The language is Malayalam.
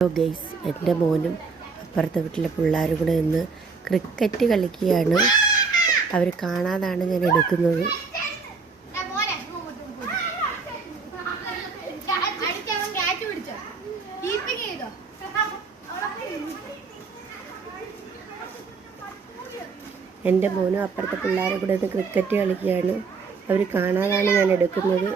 ഹലോ ഗെയ്സ്, എൻ്റെ മോനും അപ്പുറത്തെ വീട്ടിലെ പിള്ളേരും കൂടെ ഇന്ന് ക്രിക്കറ്റ് കളിക്കുകയാണ്. അവർ കാണാതാണ് ഞാൻ എടുക്കുന്നത്. എൻ്റെ മോനും അപ്പുറത്തെ പിള്ളേരും കൂടെ ഇന്ന് ക്രിക്കറ്റ് കളിക്കുകയാണ്. അവർ കാണാതാണ് ഞാൻ എടുക്കുന്നത്.